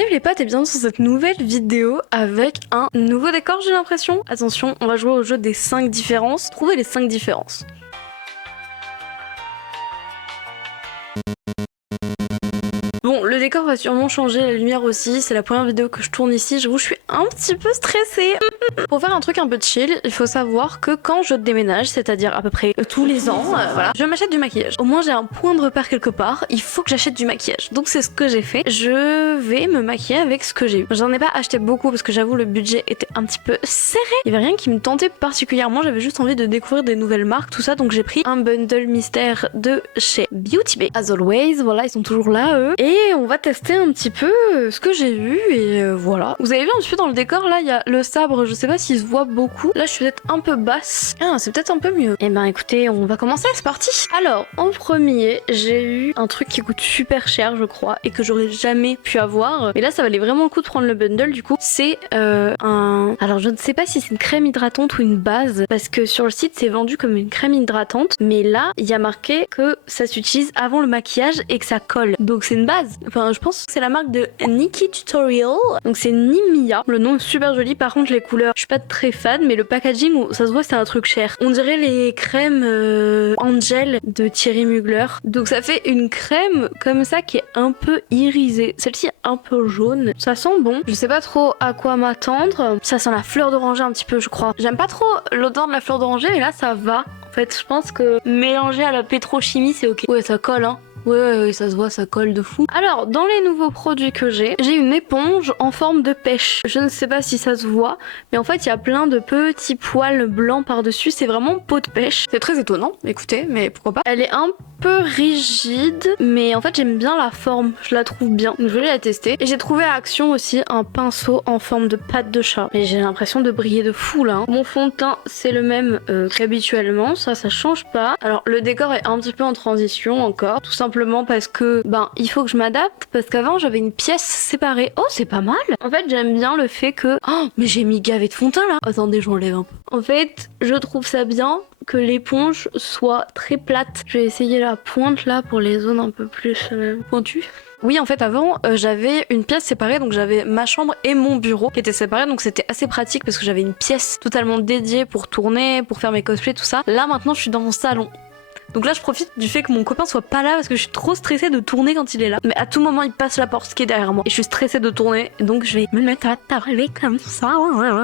Salut les potes et bienvenue sur cette nouvelle vidéo avec un nouveau décor j'ai l'impression. Attention, on va jouer au jeu des 5 différences. Trouvez les 5 différences. Bon, le décor va sûrement changer, la lumière aussi, c'est la première vidéo que je tourne ici, j'avoue je suis un petit peu stressée. Pour faire un truc un peu chill, il faut savoir que quand je déménage, c'est-à-dire à peu près tous les ans, voilà, je m'achète du maquillage. Au moins j'ai un point de repère quelque part, il faut que j'achète du maquillage. Donc c'est ce que j'ai fait, je vais me maquiller avec ce que j'ai eu. J'en ai pas acheté beaucoup parce que j'avoue le budget était un petit peu serré. Il y avait rien qui me tentait particulièrement, j'avais juste envie de découvrir des nouvelles marques, tout ça, donc j'ai pris un bundle mystère de chez Beauty Bay. As always, voilà, ils sont toujours là eux. Et on va tester un petit peu ce que j'ai vu et voilà. Vous avez vu un petit peu dans le décor là, il y a le sabre, je sais pas s'il se voit beaucoup. Là je suis peut-être un peu basse. Ah c'est peut-être un peu mieux. Et ben écoutez, on va commencer, c'est parti. Alors en premier, j'ai eu un truc qui coûte super cher je crois et que j'aurais jamais pu avoir. Et là ça valait vraiment le coup de prendre le bundle du coup. C'est alors je ne sais pas si c'est une crème hydratante ou une base parce que sur le site c'est vendu comme une crème hydratante. Mais là il y a marqué que ça s'utilise avant le maquillage et que ça colle. Donc c'est une base. Enfin, je pense que c'est la marque de Nikki Tutorial. Donc c'est Nimia. Le nom est super joli. Par contre, les couleurs, je suis pas très fan, mais le packaging, ça se voit, c'est un truc cher. On dirait les crèmes Angel de Thierry Mugler. Donc ça fait une crème comme ça qui est un peu irisée. Celle-ci est un peu jaune. Ça sent bon. Je sais pas trop à quoi m'attendre. Ça sent la fleur d'oranger un petit peu, je crois. J'aime pas trop l'odeur de la fleur d'oranger, mais là, ça va. En fait, je pense que mélanger à la pétrochimie, c'est ok. Ouais, ça colle, hein. Ouais, ça se voit, ça colle de fou. Alors, dans les nouveaux produits que j'ai une éponge en forme de pêche. Je ne sais pas si ça se voit, mais en fait, il y a plein de petits poils blancs par-dessus. C'est vraiment peau de pêche. C'est très étonnant, écoutez, mais pourquoi pas. Elle est un peu rigide, mais en fait, j'aime bien la forme. Je la trouve bien. Donc, je vais la tester. Et j'ai trouvé à Action aussi un pinceau en forme de patte de chat. Mais j'ai l'impression de briller de fou, là. Mon fond de teint, c'est le même qu'habituellement. Ça change pas. Alors, le décor est un petit peu en transition encore. Tout simplement parce que il faut que je m'adapte parce qu'avant j'avais une pièce séparée. Oh c'est pas mal. En fait j'aime bien le fait que mais j'ai mis gavé de fond de teint là. Attendez, j'enlève un peu. En fait je trouve ça bien que l'éponge soit très plate. Je vais essayer la pointe là pour les zones un peu plus pointues. Oui, en fait, avant, j'avais une pièce séparée, donc j'avais ma chambre et mon bureau qui étaient séparés, donc c'était assez pratique parce que j'avais une pièce totalement dédiée pour tourner, pour faire mes cosplays, tout ça. Là, maintenant, je suis dans mon salon. Donc là je profite du fait que mon copain soit pas là parce que je suis trop stressée de tourner quand il est là. Mais à tout moment il passe la porte qui est derrière moi et je suis stressée de tourner, donc je vais me mettre à parler comme ça.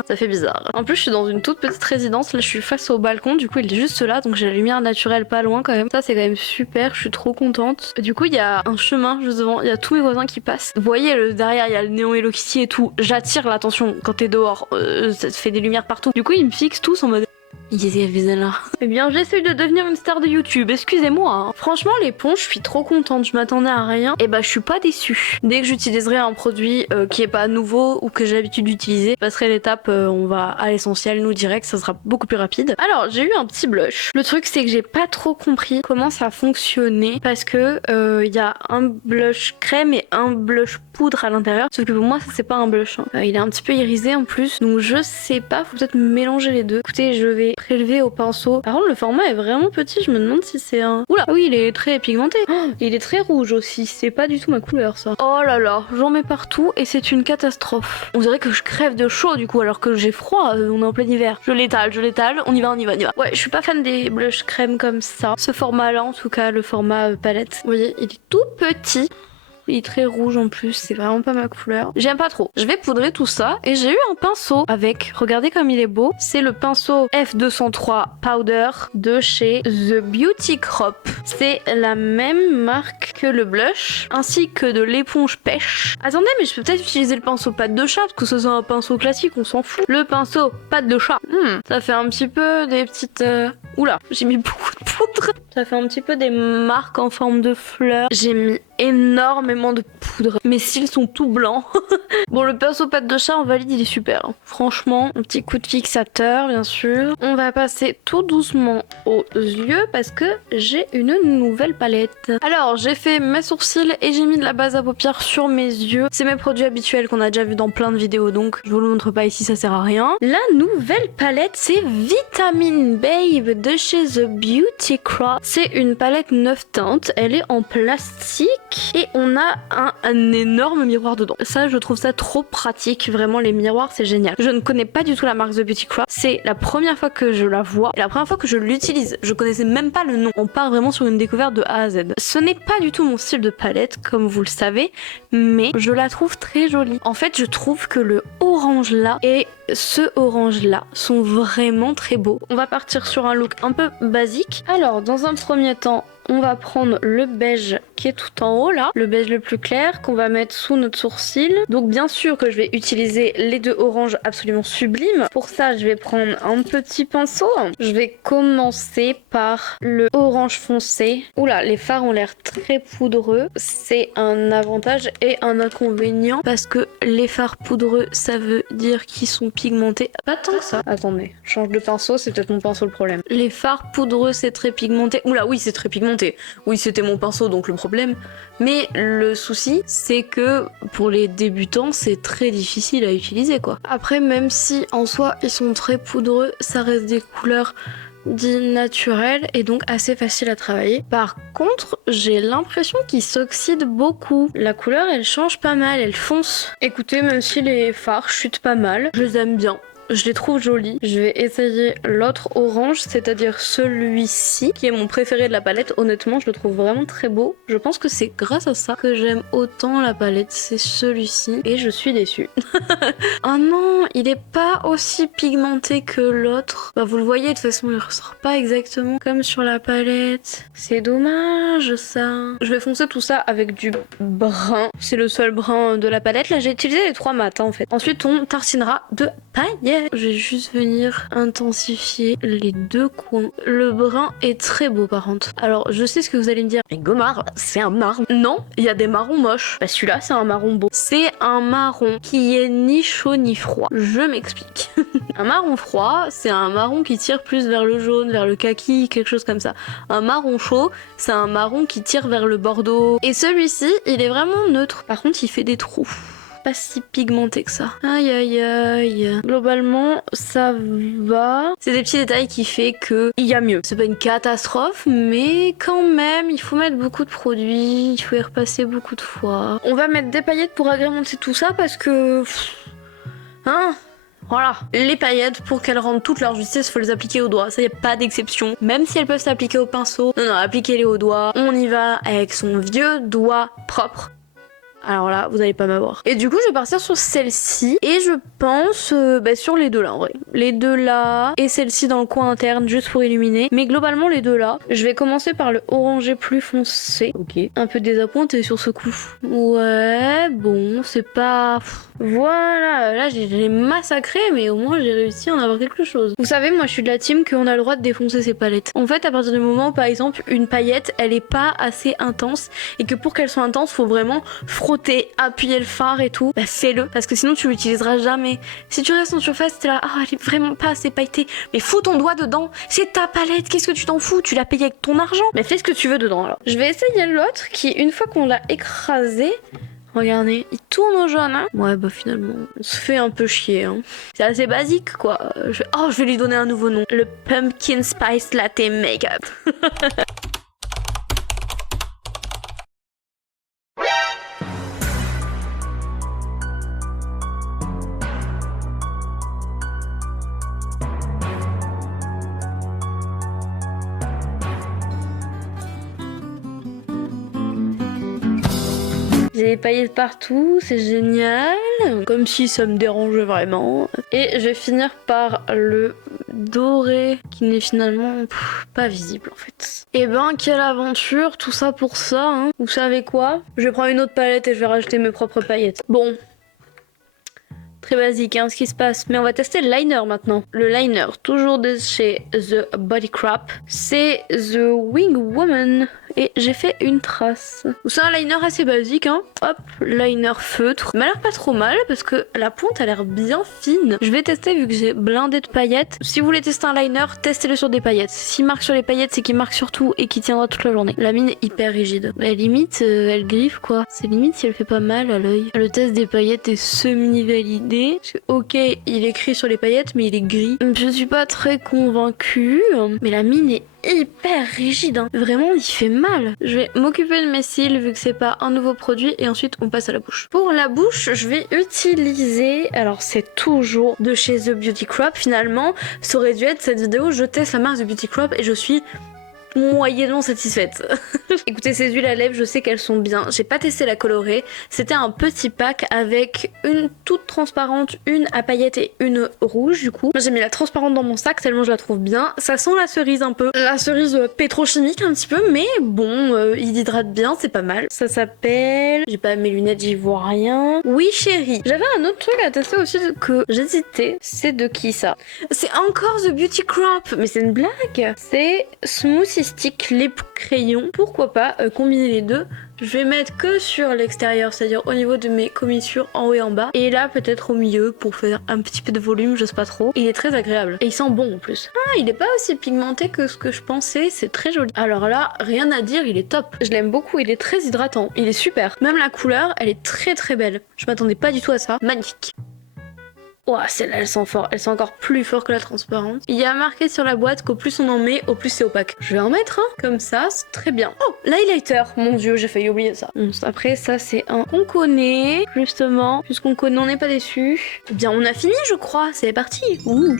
Ça fait bizarre. En plus je suis dans une toute petite résidence, là je suis face au balcon, du coup il est juste là, donc j'ai la lumière naturelle pas loin quand même. Ça c'est quand même super, je suis trop contente. Du coup il y a un chemin juste devant, il y a tous mes voisins qui passent. Vous voyez derrière il y a le néon Hello Kitty et tout. J'attire l'attention quand t'es dehors, ça te fait des lumières partout. Du coup ils me fixent tous en mode là. Eh bien, j'essaie de devenir une star de YouTube, excusez-moi. Hein. Franchement, l'éponge, je suis trop contente, je m'attendais à rien. Et je suis pas déçue. Dès que j'utiliserai un produit qui est pas nouveau ou que j'ai l'habitude d'utiliser, je passerai l'étape, on va à l'essentiel, nous direct, ça sera beaucoup plus rapide. Alors, j'ai eu un petit blush. Le truc, c'est que j'ai pas trop compris comment ça fonctionnait parce que il y a un blush crème et un blush poudre à l'intérieur. Sauf que pour moi, ça c'est pas un blush. Hein. Il est un petit peu irisé en plus, donc je sais pas, faut peut-être mélanger les deux. Écoutez, je vais prélever au pinceau. Par contre le format est vraiment petit, je me demande si c'est un... Oula, oui il est très pigmenté. Oh, il est très rouge aussi, c'est pas du tout ma couleur ça. Oh là là, j'en mets partout et c'est une catastrophe. On dirait que je crève de chaud du coup alors que j'ai froid, on est en plein hiver. Je l'étale, on y va. Ouais, je suis pas fan des blush crème comme ça. Ce format là en tout cas, le format palette. Vous voyez, il est tout petit. Il est très rouge en plus, c'est vraiment pas ma couleur. J'aime pas trop. Je vais poudrer tout ça et j'ai eu un pinceau avec, regardez comme il est beau. C'est le pinceau F203 Powder de chez The Beauty Crop. C'est la même marque que le blush ainsi que de l'éponge pêche. Attendez, mais je peux peut-être utiliser le pinceau pâte de chat parce que ce soit un pinceau classique, on s'en fout. Le pinceau pâte de chat. Ça fait un petit peu des petites... Oula, j'ai mis beaucoup de poudre. Ça fait un petit peu des marques en forme de fleurs. J'ai mis énormément de poudre. Mes cils sont tout blancs. Bon, le pinceau pâte de chat en valide, il est super. Hein. Franchement, un petit coup de fixateur, bien sûr. On va passer tout doucement aux yeux parce que j'ai une nouvelle palette. Alors, j'ai fait mes sourcils et j'ai mis de la base à paupières sur mes yeux. C'est mes produits habituels qu'on a déjà vu dans plein de vidéos, donc je vous le montre pas ici, ça sert à rien. La nouvelle palette, c'est Vitamin Babe de chez The Beauty Crop. C'est une palette 9 teintes, elle est en plastique et on a un énorme miroir dedans. Ça, je trouve ça trop pratique, vraiment les miroirs, c'est génial. Je ne connais pas du tout la marque The Beauty Crop, c'est la première fois que je la vois et la première fois que je l'utilise. Je connaissais même pas le nom. On part vraiment sur une découverte de A à Z. Ce n'est pas du tout mon style de palette, comme vous le savez, mais je la trouve très jolie. En fait, je trouve que le orange là et ce orange là sont vraiment très beaux. On va partir sur un look un peu basique. Alors, dans un premier temps, on va prendre le beige qui est tout en haut là, le beige le plus clair qu'on va mettre sous notre sourcil. Donc bien sûr que je vais utiliser les deux oranges absolument sublimes. Pour ça, je vais prendre un petit pinceau. Je vais commencer par le orange foncé. Oula, les fards ont l'air très poudreux. C'est un avantage et un inconvénient parce que les fards poudreux, ça veut dire qu'ils sont pigmentés. Pas tant que ça. Attendez, je change de pinceau, c'est peut-être mon pinceau le problème. Les fards poudreux, c'est très pigmenté. Oula, oui, c'est très pigmenté. Oui, c'était mon pinceau, donc le problème. Mais le souci, c'est que pour les débutants, c'est très difficile à utiliser, quoi. Après, même si en soi, ils sont très poudreux, ça reste des couleurs dites naturelles et donc assez faciles à travailler. Par contre, j'ai l'impression qu'ils s'oxydent beaucoup. La couleur, elle change pas mal, elle fonce. Écoutez, même si les fards chutent pas mal, je les aime bien. Je les trouve jolis. Je vais essayer l'autre orange, c'est-à-dire celui-ci, qui est mon préféré de la palette. Honnêtement, je le trouve vraiment très beau. Je pense que c'est grâce à ça que j'aime autant la palette. C'est celui-ci. Et je suis déçue. Oh non, il est pas aussi pigmenté que l'autre. Bah, vous le voyez, de toute façon, il ressort pas exactement comme sur la palette. C'est dommage, ça. Je vais foncer tout ça avec du brun. C'est le seul brun de la palette. Là, j'ai utilisé les 3 mats, en fait. Ensuite, on tartinera de paillettes. Je vais juste venir intensifier les deux coins. Le brun est très beau par contre. Alors je sais ce que vous allez me dire. Mais Gomard, c'est un marron. Non, il y a des marrons moches. Bah celui-là c'est un marron beau. C'est un marron qui est ni chaud ni froid. Je m'explique. Un marron froid, c'est un marron qui tire plus vers le jaune, vers le kaki, quelque chose comme ça. Un marron chaud, c'est un marron qui tire vers le bordeaux. Et celui-ci, il est vraiment neutre. Par contre, il fait des trous. Pas si pigmenté que ça. Aïe aïe aïe. Globalement, ça va. C'est des petits détails qui fait que il y a mieux. C'est pas une catastrophe, mais quand même, il faut mettre beaucoup de produits, il faut y repasser beaucoup de fois. On va mettre des paillettes pour agrémenter tout ça parce que... Hein ? Voilà, les paillettes, pour qu'elles rendent toute leur justice, faut les appliquer au doigt. Ça, y a pas d'exception. Même si elles peuvent s'appliquer au pinceau. Non, appliquez-les au doigt. On y va avec son vieux doigt propre. Alors là, vous allez pas m'avoir. Et du coup, je vais partir sur celle-ci. Et je pense sur les deux là, en vrai. Les deux là. Et celle-ci dans le coin interne, juste pour illuminer. Mais globalement, les deux là. Je vais commencer par le orangé plus foncé. Ok. Un peu désappointé sur ce coup. Ouais, bon, c'est pas... Voilà, là j'ai massacré, mais au moins j'ai réussi à en avoir quelque chose. Vous savez, moi je suis de la team qu'on a le droit de défoncer ses palettes. En fait, à partir du moment où, par exemple, une paillette, elle est pas assez intense, et que pour qu'elle soit intense, faut vraiment frotter, appuyer le fard et tout, bah fais-le, parce que sinon tu l'utiliseras jamais. Si tu restes en surface, t'es là, ah, elle est vraiment pas assez pailletée, mais fous ton doigt dedans, c'est ta palette, qu'est-ce que tu t'en fous, tu l'as payée avec ton argent, mais fais ce que tu veux dedans alors. Je vais essayer l'autre qui, une fois qu'on l'a écrasé, regardez, il tourne au jaune, hein. Ouais, bah finalement, on se fait un peu chier, hein. C'est assez basique, quoi. Je vais lui donner un nouveau nom. Le Pumpkin Spice Latte Makeup. J'ai des paillettes partout, c'est génial. Comme si ça me dérangeait vraiment. Et je vais finir par le doré, qui n'est finalement pas visible en fait. Et ben, quelle aventure, tout ça pour ça, hein. Vous savez quoi? Je vais prendre une autre palette et je vais rajouter mes propres paillettes. Bon. Très basique, hein, ce qui se passe. Mais on va tester le liner maintenant. Le liner, toujours de chez The Body Crop. C'est The Wing Woman et j'ai fait une trace. C'est un liner assez basique, hein. Hop, liner feutre. Il m'a l'air pas trop mal parce que la pointe a l'air bien fine. Je vais tester vu que j'ai blindé de paillettes. Si vous voulez tester un liner, testez-le sur des paillettes. S'il marque sur les paillettes, c'est qu'il marque sur tout et qu'il tiendra toute la journée. La mine est hyper rigide. Elle limite, elle griffe quoi. C'est limite si elle fait pas mal à l'œil. Le test des paillettes est semi-validé. Ok, il est écrit sur les paillettes, mais il est gris. Je suis pas très convaincue. Mais la mine est hyper rigide, hein. Vraiment il fait mal. Je vais m'occuper de mes cils vu que c'est pas un nouveau produit et ensuite on passe à la bouche. Pour la bouche je vais utiliser, alors c'est toujours de chez The Beauty Crop finalement, ça aurait dû être cette vidéo je teste la marque The Beauty Crop et je suis moyennement satisfaite. Écoutez, ces huiles à lèvres, je sais qu'elles sont bien. J'ai pas testé la colorée. C'était un petit pack avec une toute transparente, une à paillettes et une rouge du coup. Moi j'ai mis la transparente dans mon sac tellement je la trouve bien. Ça sent la cerise un peu. La cerise pétrochimique un petit peu, mais bon, il hydrate bien, c'est pas mal. Ça s'appelle... J'ai pas mes lunettes, j'y vois rien. Oui chérie. J'avais un autre truc à tester aussi que j'hésitais. C'est de qui ça? C'est encore The Beauty Crop. Mais c'est une blague. C'est Smoothie Stick lip crayon. Pourquoi pas combiner les deux. Je vais mettre que sur l'extérieur, c'est-à-dire au niveau de mes commissures en haut et en bas. Et là peut-être au milieu pour faire un petit peu de volume, je sais pas trop. Il est très agréable. Et il sent bon en plus. Ah, il est pas aussi pigmenté que ce que je pensais, c'est très joli. Alors là, rien à dire, il est top. Je l'aime beaucoup, il est très hydratant. Il est super. Même la couleur, elle est très très belle. Je m'attendais pas du tout à ça. Magnifique. Ouah, celle-là elle sent fort, elle sent encore plus fort que la transparente. Il y a marqué sur la boîte qu'au plus on en met, au plus c'est opaque. Je vais en mettre un, comme ça, c'est très bien. Oh, l'highlighter, mon dieu, j'ai failli oublier ça. Bon, après ça c'est un qu'on connaît, justement, puisqu'on connaît, on n'est pas déçu. Eh bien on a fini je crois, c'est parti. Ouh.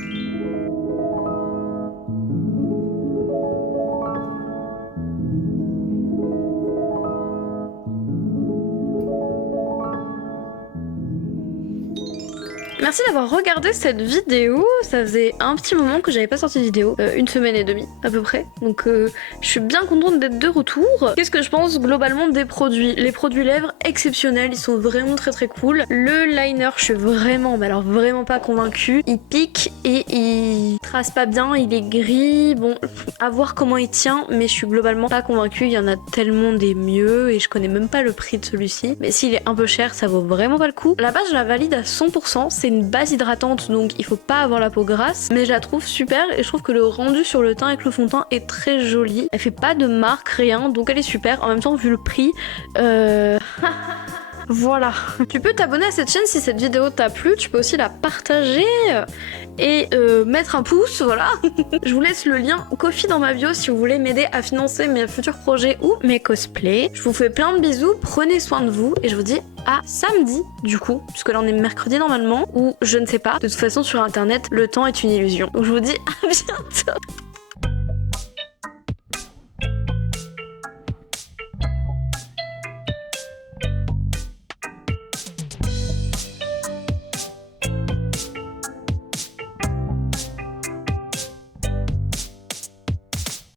Merci d'avoir regardé cette vidéo, ça faisait un petit moment que j'avais pas sorti de vidéo, une semaine et demie à peu près, donc je suis bien contente d'être de retour. Qu'est-ce que je pense globalement des produits? Les produits lèvres exceptionnels, ils sont vraiment très très cool. Le liner, je suis vraiment, mais alors vraiment pas convaincue. Il pique et il trace pas bien, il est gris, bon, à voir comment il tient, mais je suis globalement pas convaincue. Il y en a tellement des mieux et je connais même pas le prix de celui-ci, mais s'il est un peu cher, ça vaut vraiment pas le coup. La base, je la valide à 100%, c'est une base hydratante donc il faut pas avoir la peau grasse, mais je la trouve super et je trouve que le rendu sur le teint avec le fond de teint est très joli. Elle fait pas de marque, rien, donc elle est super. En même temps vu le prix, voilà. Tu peux t'abonner à cette chaîne si cette vidéo t'a plu, tu peux aussi la partager et mettre un pouce, voilà. Je vous laisse le lien Ko-fi dans ma bio si vous voulez m'aider à financer mes futurs projets ou mes cosplays. Je vous fais plein de bisous, prenez soin de vous et je vous dis à samedi du coup, puisque là on est mercredi normalement, ou je ne sais pas. De toute façon sur internet, le temps est une illusion. Donc je vous dis à bientôt.